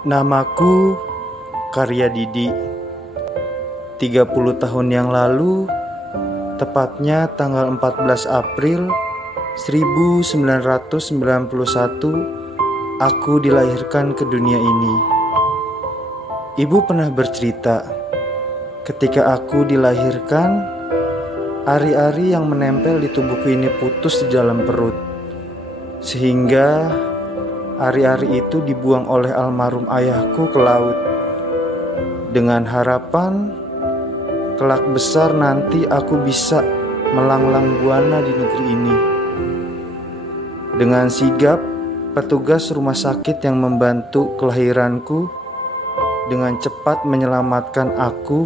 Namaku Karya Didi. 30 tahun yang lalu, tepatnya tanggal 14 April 1991, aku dilahirkan ke dunia ini. Ibu pernah bercerita, ketika aku dilahirkan, ari-ari yang menempel di tubuhku ini putus di dalam perut, sehingga ari-ari itu dibuang oleh almarhum ayahku ke laut, dengan harapan kelak besar nanti aku bisa melanglang buana di negeri ini. Dengan sigap, petugas rumah sakit yang membantu kelahiranku dengan cepat menyelamatkan aku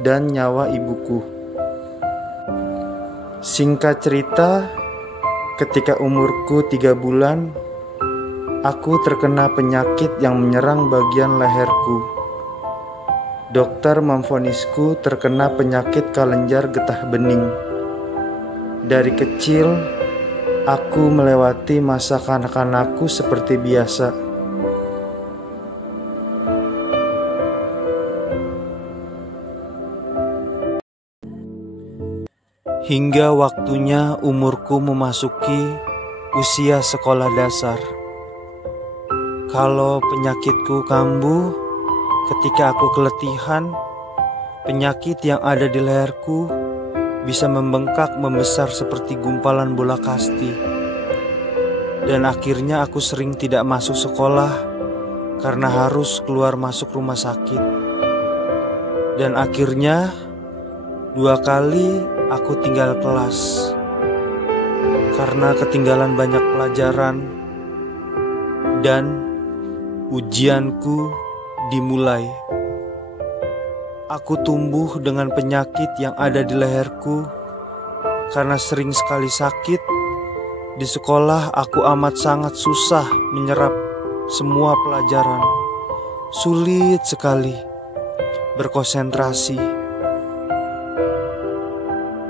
dan nyawa ibuku. Singkat cerita, ketika umurku 3 bulan, aku terkena penyakit yang menyerang bagian leherku. Dokter memvonisku terkena penyakit kelenjar getah bening. Dari kecil, aku melewati masa kanak-kanakku seperti biasa. Hingga waktunya umurku memasuki usia sekolah dasar. Kalau penyakitku kambuh, ketika aku keletihan, penyakit yang ada di leherku bisa membengkak membesar seperti gumpalan bola kasti. Dan akhirnya aku sering tidak masuk sekolah karena harus keluar masuk rumah sakit. Dan akhirnya 2 kali aku tinggal kelas karena ketinggalan banyak pelajaran dan ujianku dimulai. Aku tumbuh dengan penyakit yang ada di leherku karena sering sekali sakit. Di sekolah aku amat sangat susah menyerap semua pelajaran. Sulit sekali berkonsentrasi.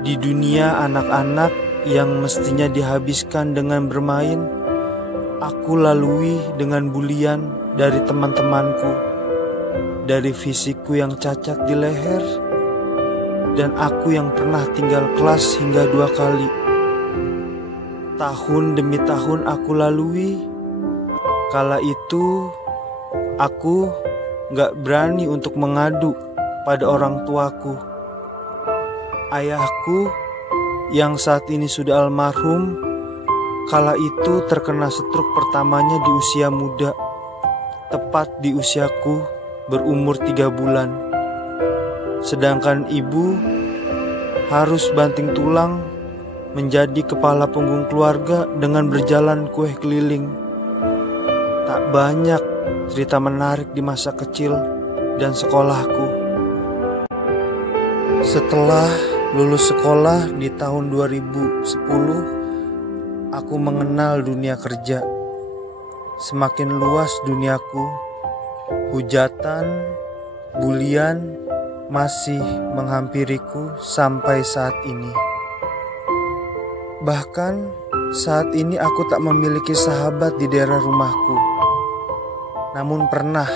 Di dunia anak-anak yang mestinya dihabiskan dengan bermain, aku lalui dengan bulian dari teman-temanku, dari fisikku yang cacat di leher, dan aku yang pernah tinggal kelas hingga 2 kali. Tahun demi tahun aku lalui. Kala itu aku gak berani untuk mengadu pada orang tuaku. Ayahku yang saat ini sudah almarhum, kala itu terkena stroke pertamanya di usia muda, tepat di usiaku berumur 3 bulan. Sedangkan ibu harus banting tulang menjadi kepala punggung keluarga dengan berjalan kue keliling. Tak banyak cerita menarik di masa kecil dan sekolahku. Setelah lulus sekolah di tahun 2010, aku mengenal dunia kerja. Semakin luas duniaku, hujatan, bulian masih menghampiriku sampai saat ini. Bahkan saat ini aku tak memiliki sahabat di daerah rumahku. Namun pernah,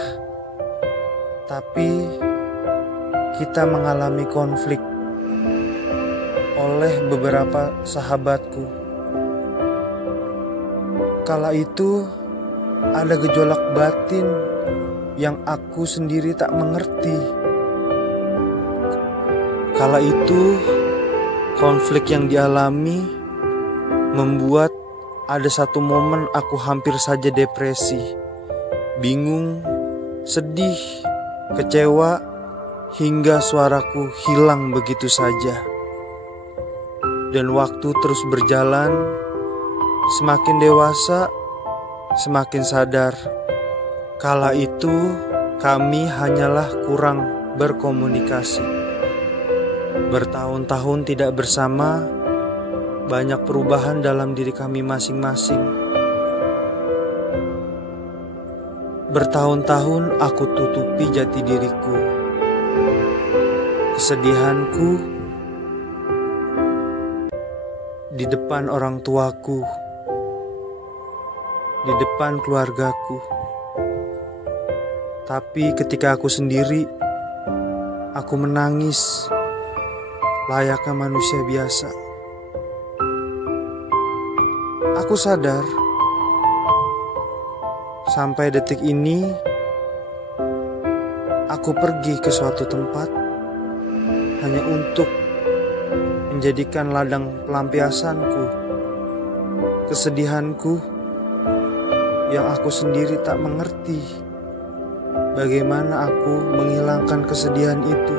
tapi kita mengalami konflik oleh beberapa sahabatku. Kala itu ada gejolak batin yang aku sendiri tak mengerti. Kala itu konflik yang dialami membuat ada satu momen aku hampir saja depresi, bingung, sedih, kecewa, hingga suaraku hilang begitu saja. Dan waktu terus berjalan, semakin dewasa, semakin sadar. Kala itu kami hanyalah kurang berkomunikasi. Bertahun-tahun tidak bersama, banyak perubahan dalam diri kami masing-masing. Bertahun-tahun aku tutupi jati diriku, kesedihanku di depan orang tuaku, di depan keluargaku. Tapi ketika aku sendiri, aku menangis layaknya manusia biasa. Aku sadar sampai detik ini aku pergi ke suatu tempat hanya untuk menjadikan ladang pelampiasanku, kesedihanku yang aku sendiri tak mengerti bagaimana aku menghilangkan kesedihan itu.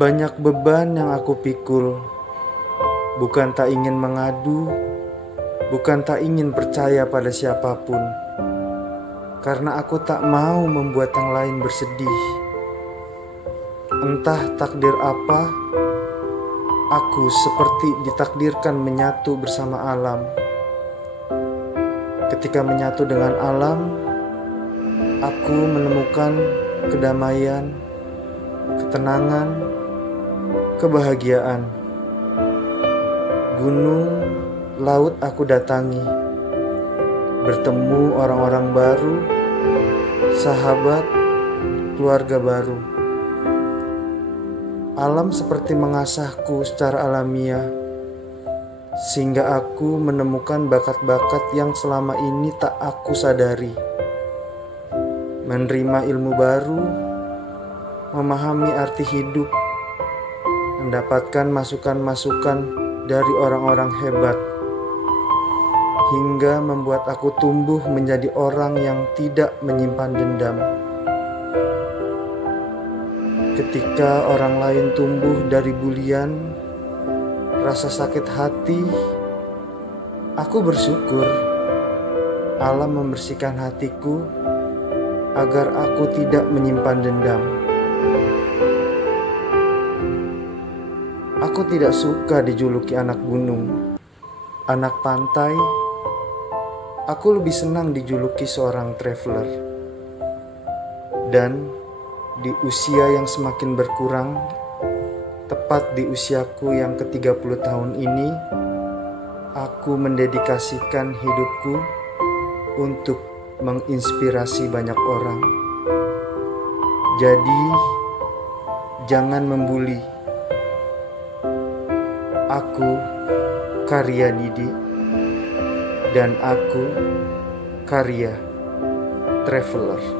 Banyak beban yang aku pikul, bukan tak ingin mengadu, bukan tak ingin percaya pada siapapun, karena aku tak mau membuat yang lain bersedih. Entah takdir apa, aku seperti ditakdirkan menyatu bersama alam. Ketika menyatu dengan alam, aku menemukan kedamaian, ketenangan, kebahagiaan. Gunung, laut aku datangi, bertemu orang-orang baru, sahabat, keluarga baru. Alam seperti mengasahku secara alamiah, sehingga aku menemukan bakat-bakat yang selama ini tak aku sadari. Menerima ilmu baru, memahami arti hidup, mendapatkan masukan-masukan dari orang-orang hebat, hingga membuat aku tumbuh menjadi orang yang tidak menyimpan dendam. Ketika orang lain tumbuh dari bulian, rasa sakit hati, aku bersyukur alam membersihkan hatiku agar aku tidak menyimpan dendam. Aku tidak suka dijuluki anak gunung, anak pantai. Aku lebih senang dijuluki seorang traveler. Dan di usia yang semakin berkurang, tepat di usiaku yang ke-30 tahun ini, aku mendedikasikan hidupku untuk menginspirasi banyak orang. Jadi, jangan membuli. Aku karya Didi, dan aku karya traveler.